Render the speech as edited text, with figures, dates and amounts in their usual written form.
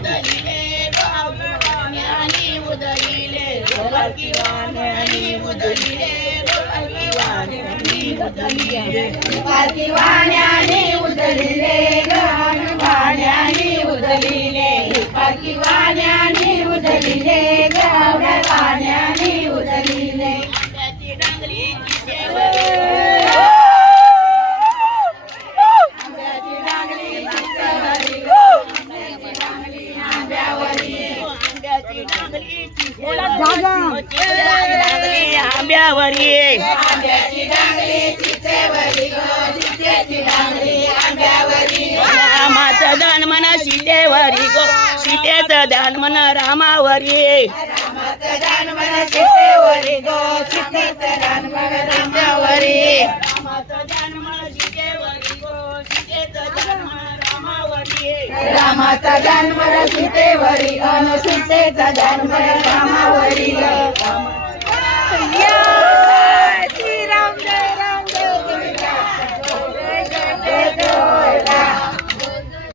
उधळीले गोपाळकिवाण्यानी उधळीले गोपाळकिवाण्यानी उधळीले गोपाळकिवाण्यानी उधळीले गोपाळकिवाण्यानी उधळीले गोपाळकिवाण्यानी उधळीले गोपाळकिवाण्यानी उधळीले गोपाळकिवाण्यानी उधळीले आंब्याची डांगरीची शेवरी आंब्याची डांगरीची शेवरी आंब्यावरी आंब्याची डांगरीची शेवरी आंब्यावरी आंब्याची डांगरीची शेवरी चिंचेची डांगरी आंब्यावरी रामाचं दान म्हणा सीतेवरी गो सीतेचं दान म्हणा रामावरी रामाचं दान म्हणा सीतेवरी गो सीतेचं दान म्हणा रामावरी रामाचं दान म्हणा सीतेवरी गो सीतेचं दान म्हणा रामावरी रामाचं दान म्हणा सीतेवरी गो सीतेचं दान म्हणा